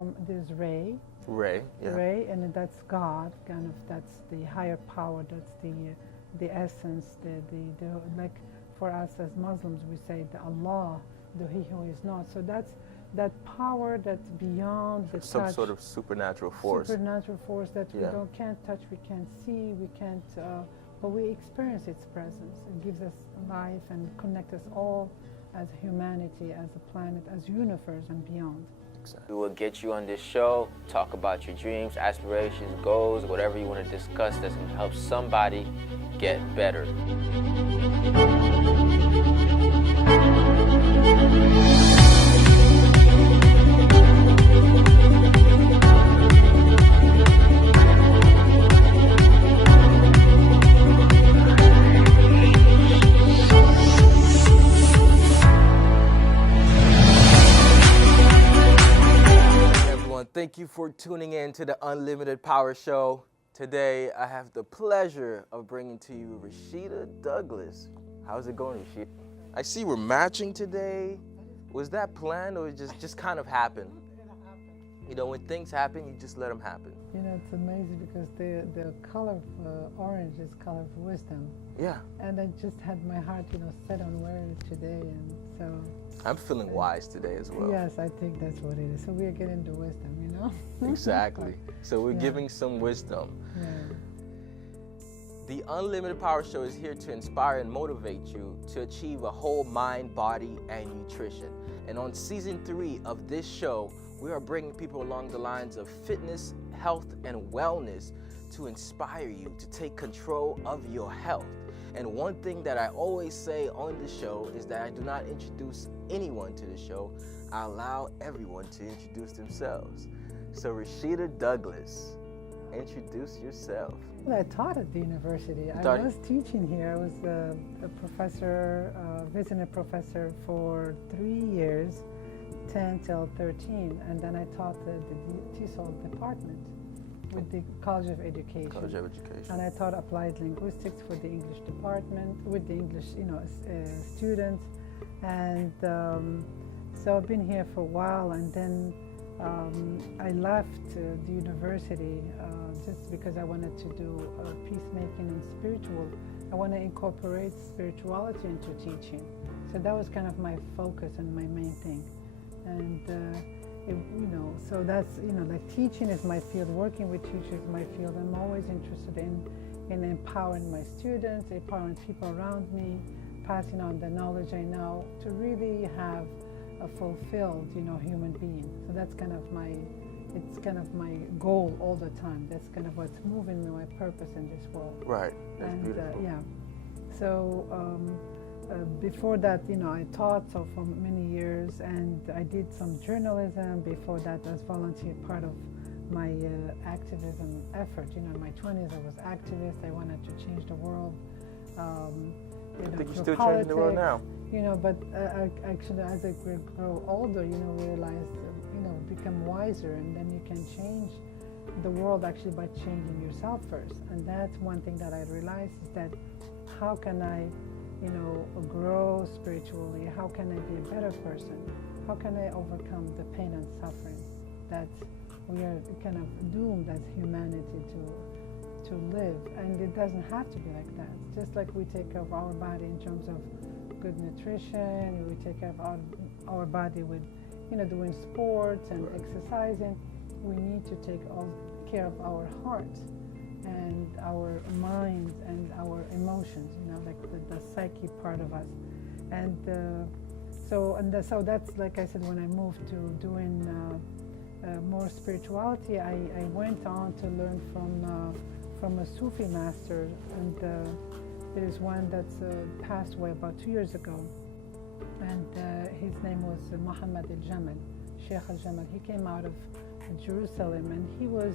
There's Rei. Rei, yeah. Rei, and that's God. Kind of, that's the higher power. That's the essence. The like for us as Muslims, we say the Allah, the He who is not. So that's that power that's beyond the Some touch. sort of supernatural force. Supernatural force that we Yeah. can't touch, we can't see, we can't. But we experience its presence. It gives us life and connect us all as humanity, as a planet, as universe and beyond. We will get you on this show, talk about your dreams, aspirations, goals, whatever you want to discuss that's going to help somebody get better. Thank you for tuning in to the Unlimited Power Show. Today, I have the pleasure of bringing to you Rachida Douglas. How's it going, Rachida? I see we're matching today. Was that planned or it just kind of happened? You know, when things happen, you just let them happen. You know, it's amazing because the color of orange is color of wisdom. Yeah. And I just had my heart, set on wearing it today, and so. I'm feeling wise today as well. Yes, I think that's what it is. So we are getting to wisdom, Exactly. So we're giving some wisdom. Yeah. The Unlimited Power Show is here to inspire and motivate you to achieve a whole mind, body, and nutrition. And on season 3 of this show, we are bringing people along the lines of fitness, health, and wellness to inspire you to take control of your health. And one thing that I always say on the show is that I do not introduce anyone to the show. I allow everyone to introduce themselves. So Rachida Douglas, introduce yourself. Well, I taught at the university. I was teaching here. I was a professor, visiting professor for 3 years, 10 till 13, and then I taught the TESOL department with the College of Education. College of Education. And I taught applied linguistics for the English department, with the English, students. And so I've been here for a while, and then I left the university just because I wanted to do peacemaking and spiritual. I want to incorporate spirituality into teaching. So that was kind of my focus and my main thing. And so that's, like teaching is my field, working with teachers is my field. I'm always interested in empowering my students, empowering people around me, passing on the knowledge I know to really have a fulfilled, human being. So that's kind of my goal all the time. That's kind of what's moving me, my purpose in this world. Right, that's beautiful. Yeah. So before that, I taught for many years, and I did some journalism. Before that, as volunteer, part of my activism effort. In my 20s, I was activist. I wanted to change the world. I think you're still changing the world now. But actually, as I grow older, realize, become wiser, and then you can change the world actually by changing yourself first. And that's one thing that I realized is that how can I, grow spiritually? How can I be a better person? How can I overcome the pain and suffering that we are kind of doomed as humanity to live? And it doesn't have to be like that. Just like we take care of our body in terms of good nutrition, we take care of our body with, doing sports and exercising. We need to take care of our hearts and our minds and our emotions, like the psyche part of us. And so that's, like I said, when I moved to doing more spirituality, I went on to learn from a Sufi master, and there is one that's passed away about 2 years ago, and his name was Muhammad al-Jamal, Sheikh al-Jamal. He came out of Jerusalem, and he was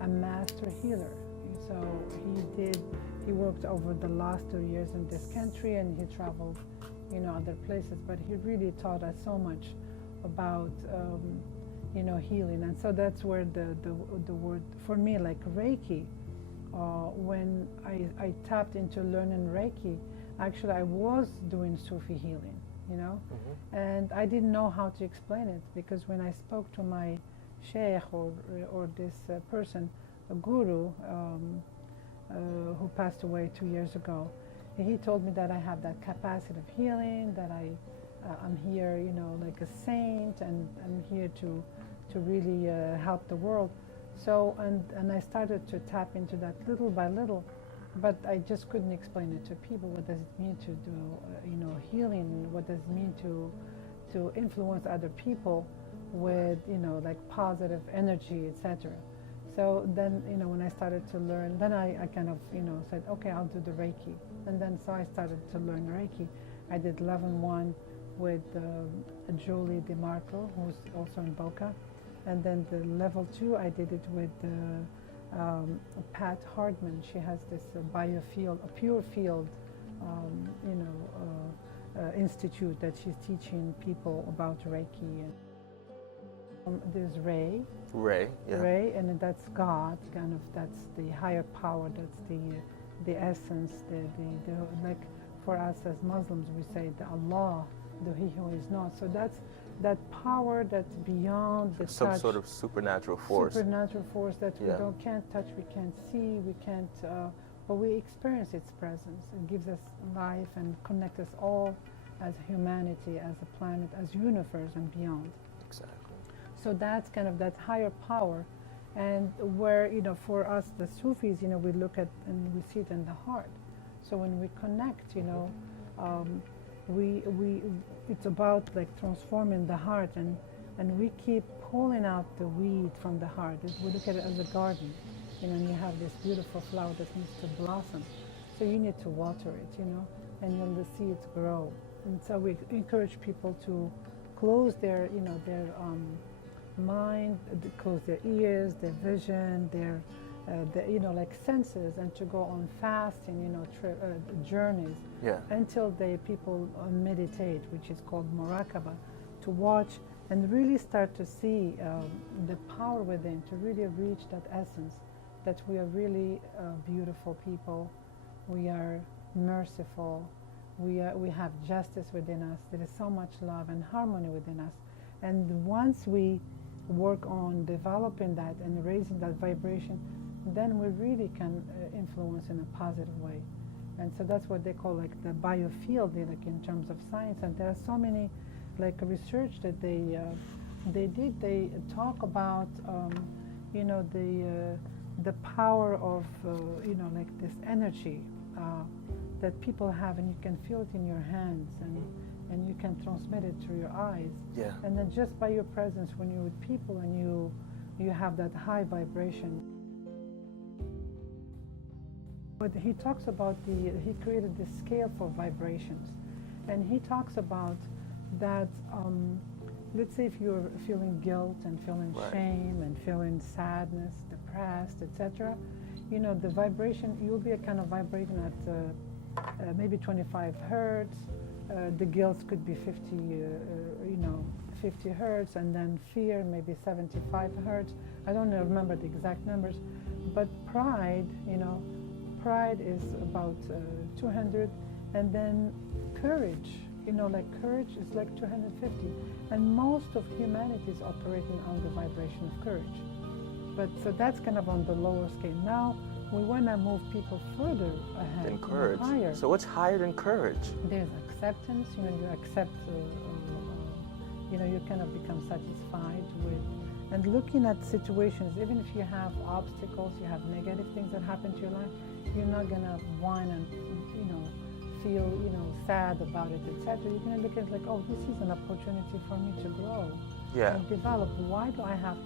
a master healer. So he worked over the last 2 years in this country, and he traveled, other places, but he really taught us so much about, healing. And so that's where the word, for me, like Rei Ki, when I tapped into learning Reiki, actually I was doing Sufi healing, and I didn't know how to explain it, because when I spoke to my sheikh or this person, a guru, who passed away 2 years ago. He told me that I have that capacity of healing, that I'm here, you know, like a saint, and I'm here to really help the world. So, and I started to tap into that little by little, but I just couldn't explain it to people. What does it mean to do, you know, healing? What does it mean to influence other people with, you know, like positive energy, etc. So then, you know, when I started to learn, then I kind of, you know, said, okay, I'll do the Reiki. And then so I started to learn Reiki. I did level 1 with Julie DeMarco, who's also in Boca. And then the level 2, I did it with Pat Hardman. She has this biofield, a pure field, you know, institute that she's teaching people about Reiki. There's Rei. Rei, yeah. Rei, and that's God, kind of, that's the higher power, that's the essence, the like for us as Muslims we say the Allah, the He who is not. So that's that power that's beyond the some touch, sort of supernatural force. Supernatural force that Yeah. we can't touch, we can't see, we can't, but we experience its presence. It gives us life and connects us all as humanity, as a planet, as universe and beyond. Exactly. So that's kind of that higher power, and where, you know, for us the Sufis, you know, we look at and we see it in the heart. So when we connect, you know, it's about like transforming the heart, and we keep pulling out the weed from the heart. We look at it as a garden, you know, and you have this beautiful flower that needs to blossom. So you need to water it, you know, and you'll see it grow. And so we encourage people to close their, you know, their mind, close their ears, their vision, their you know, like senses, and to go on fasting, you know, journeys, Yeah. until people meditate, which is called muraqabah, to watch and really start to see the power within, to really reach that essence that we are really beautiful people, we are merciful, we have justice within us, there is so much love and harmony within us. And once we work on developing that and raising that vibration, then we really can influence in a positive way. And so that's what they call like the biofield, like in terms of science. And there are so many like research that they did. They talk about you know, the power of you know, like this energy that people have, and you can feel it in your hands, and you can transmit it through your eyes. Yeah. And then just by your presence, when you're with people and you have that high vibration. But he talks about he created this scale for vibrations. And he talks about that, let's say if you're feeling guilt and feeling Right. shame and feeling sadness, depressed, etc., you know, the vibration, you'll be kind of vibrating at maybe 25 hertz. The guilt could be 50, you know, 50 hertz, and then fear maybe 75 hertz. I don't remember the exact numbers, but pride, you know, pride is about 200, and then courage, you know, like courage is like 250, and most of humanity is operating on the vibration of courage. But so that's kind of on the lower scale. Now we want to move people further ahead, Than courage. higher. So what's higher than courage? There's acceptance, you know, you accept, you know, you kind of become satisfied with, and looking at situations, even if you have obstacles, you have negative things that happen to your life, you're not going to whine and, you know, feel, you know, sad about it, etc. You're going to look at it like, oh, this is an opportunity for me to grow Yeah. and develop. Why do I have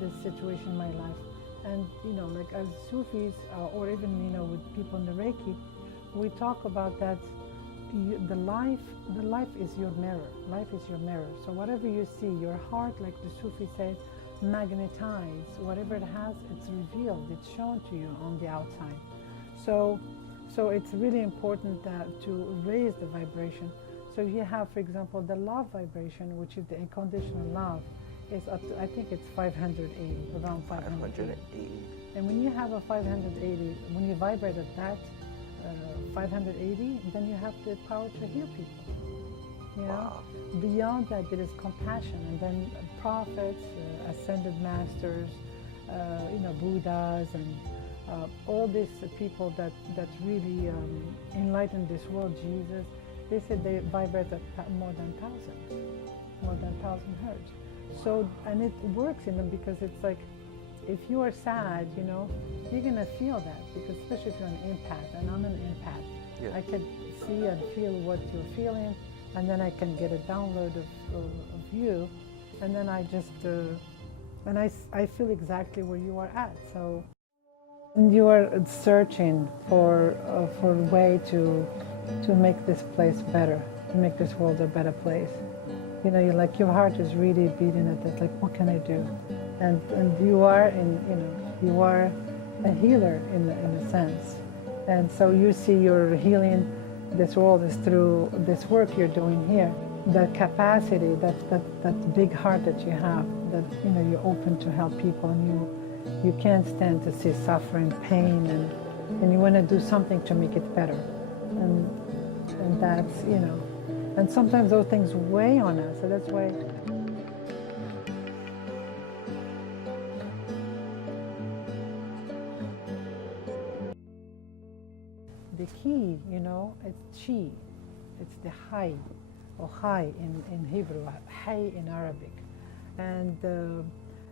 this situation in my life? And, you know, like as Sufis, or even, you know, with people in the Reiki, we talk about that the life is your mirror. Life is your mirror. So whatever you see, your heart, like the Sufi says, magnetize. Whatever it has, it's revealed. It's shown to you on the outside. So it's really important that to raise the vibration. So you have, for example, the love vibration, which is the unconditional love, is up to, I think it's 580, around 580. And when you have a 580, when you vibrate at that 580, then you have the power to heal people. You know? Wow. Beyond that, there is compassion, and then prophets, ascended masters, Buddhas, and all these people that really enlightened this world, Jesus, they said they vibrate at more than 1,000 hertz. So, and it works in them because it's like, if you are sad, you're gonna feel that, because especially if you're an empath, and I'm an empath, Yeah. I can see and feel what you're feeling, and then I can get a download of you, and then I just, and I feel exactly where you are at. So you are searching for a way to make this place better, to make this world a better place. You're like, your heart is really beating at it, like, what can I do? And you are you are a healer in a sense. And so you see your healing this world is through this work you're doing here. That capacity, that big heart that you have, that you're open to help people, and you can't stand to see suffering, pain, and you want to do something to make it better. And that's, and sometimes those things weigh on us, so that's why. The key, it's chi. It's the hai, or hai in Hebrew, hai in Arabic. And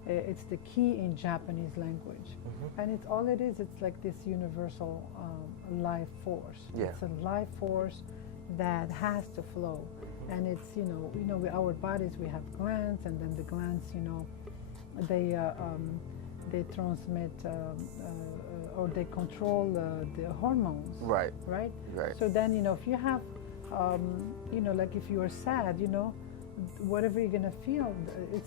it's the ki in Japanese language. Mm-hmm. And it's all it is, it's like this universal life force. Yeah. It's a life force that has to flow. And it's, with our bodies, we have glands, and then the glands, they transmit or they control the hormones. Right. Right? Right. So then, if you have, like if you are sad, whatever you're gonna feel,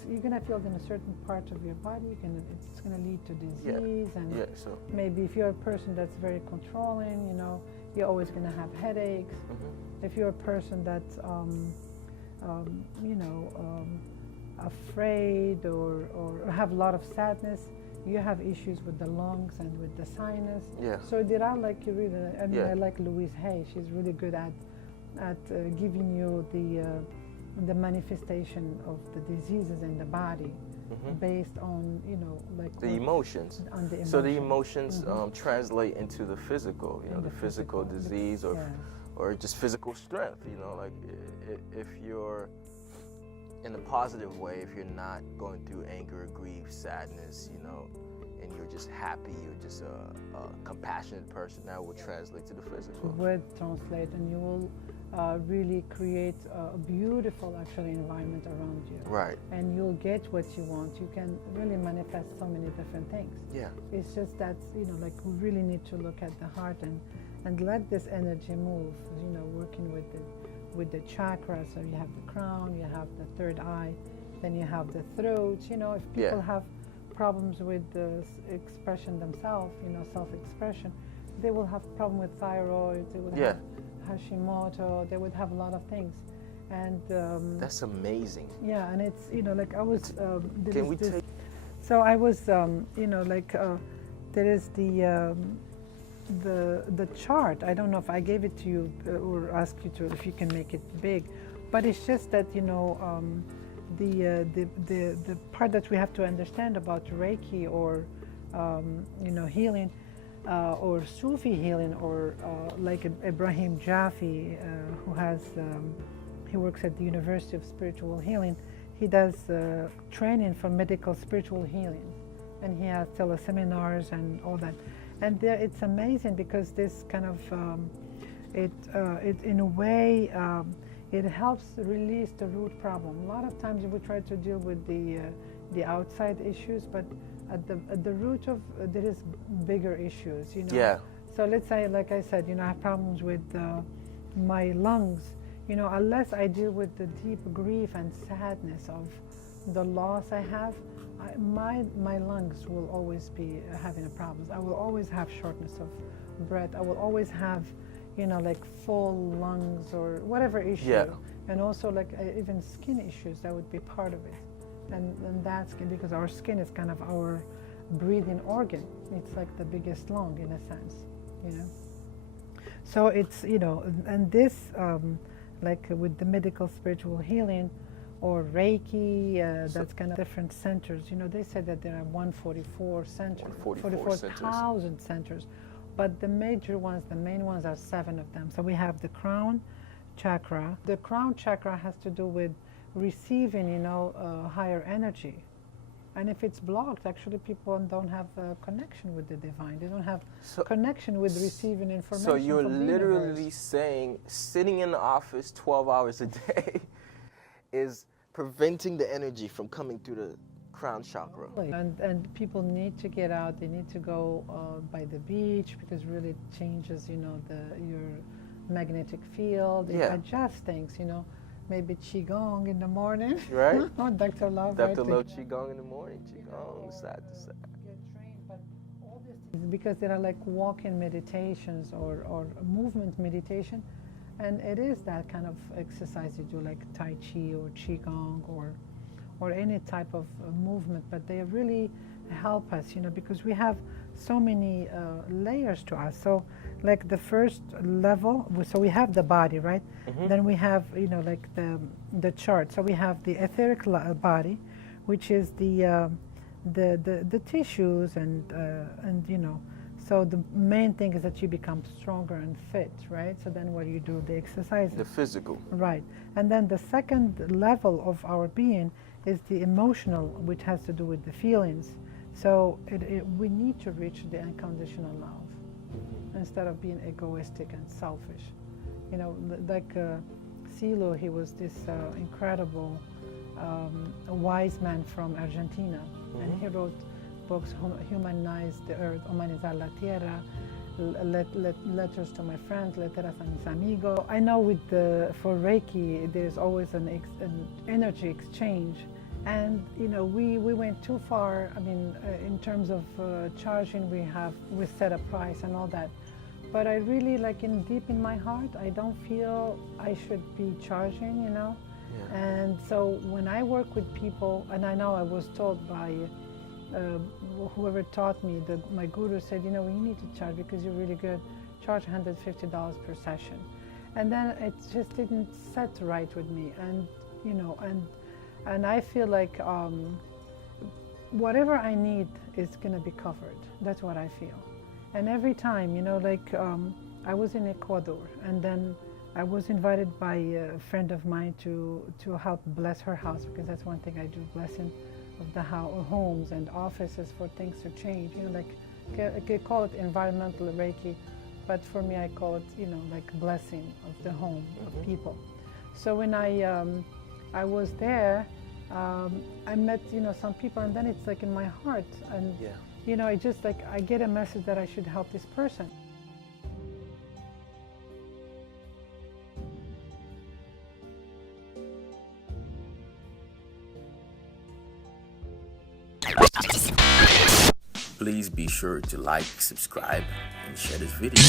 you're gonna feel it in a certain part of your body. It's gonna lead to disease, and So maybe if you're a person that's very controlling, you're always gonna have headaches. mm-hmm. If you're a person that's, afraid or have a lot of sadness, you have issues with the lungs and with the sinus. Yeah. So there are like I like Louise Hay. She's really good at giving you the manifestation of the diseases in the body, mm-hmm. based on the emotions. On the emotions. So the emotions mm-hmm. Translate into the physical, the physical disease or just physical strength. Like if you're in a positive way, if you're not going through anger, grief, sadness, and you're just happy, you're just a compassionate person, that will translate to the physical. Would translate, and you will really create a beautiful, actually, environment around you. Right. And you'll get what you want. You can really manifest so many different things. Yeah. It's just that, like, we really need to look at the heart and let this energy move, working with the chakra. So you have the crown, you have the third eye, then you have the throat. If people have problems with the expression themselves, self-expression, they will have problem with thyroid, they would have Hashimoto, they would have a lot of things. And that's amazing. Yeah, and it's, like I was, so I was, there is the chart. I don't know if I gave it to you or asked you to, if you can make it big, but it's just that, the part that we have to understand about Rei Ki or, healing, or Sufi healing, or like Ibrahim Jaffe, who has, he works at the University of Spiritual Healing. He does training for medical spiritual healing, and he has teleseminars and all that. And it's amazing because this kind of, it in a way, it helps release the root problem. A lot of times we try to deal with the outside issues, but at the root of there is bigger issues, Yeah. So let's say, like I said, I have problems with my lungs. Unless I deal with the deep grief and sadness of the loss I have, my lungs will always be having a problem. I will always have shortness of breath. I will always have, like full lungs or whatever issue. Yeah. And also like even skin issues, that would be part of it. And that's because our skin is kind of our breathing organ. It's like the biggest lung in a sense, So it's, and this, like with the medical spiritual healing, or Rei Ki, that's kind of different centers. You know, they said that there are 144 centers, 44,000 centers, but the major ones, the main ones, are 7 of them. So we have the crown chakra. The crown chakra has to do with receiving, you know, higher energy. And if it's blocked, actually people don't have a connection with the divine. They don't have connection with receiving information. So you're from the literally universe. saying sitting in the office 12 hours a day is preventing the energy from coming through the crown chakra. And people need to get out. They need to go by the beach, because really it changes, you know, your magnetic field. It adjusts things, you know. Maybe Qigong in the morning. Right. Oh, Dr. Love. Dr. Love Qigong in the morning. Qigong, side to side. Get trained, but all this is because there are like walk-in meditations or movement meditation. And it is that kind of exercise you do, like Tai Chi or Qigong or any type of movement. But they really help us, you know, because we have so many layers to us. So like the first level, so we have the body, right? Mm-hmm. Then we have, you know, like the chart. So we have the etheric body, which is the tissues and you know. So the main thing is that you become stronger and fit, right? So then what do you do? The exercise. The physical. Right. And then the second level of our being is the emotional, which has to do with the feelings. So we need to reach the unconditional love instead of being egoistic and selfish. You know, like Silo, he was this incredible wise man from Argentina, and he wrote books, Humanize the Earth, Humanizar la Tierra, Letters to My Friends, Letras a Mis Amigos. I know for Rei Ki, there's always an energy exchange. And you know, we went too far. I mean, in terms of charging, we set a price and all that. But I really, like, deep in my heart, I don't feel I should be charging, you know. Yeah. And so when I work with people, and I know I was told by whoever taught me, my guru said, you know, you need to charge because you're really good. Charge $150 per session. And then it just didn't set right with me, and you know, and I feel like whatever I need is going to be covered. That's what I feel. And every time, you know, like I was in Ecuador, and then I was invited by a friend of mine to help bless her house, because that's one thing I do, blessing of the homes and offices for things to change. You know, like I could call it environmental Reiki, but for me I call it, you know, like blessing of the home of people. So when I was there, I met, you know, some people, and then it's like in my heart, and you know, I get a message that I should help this person. Please be sure to like, subscribe, and share this video.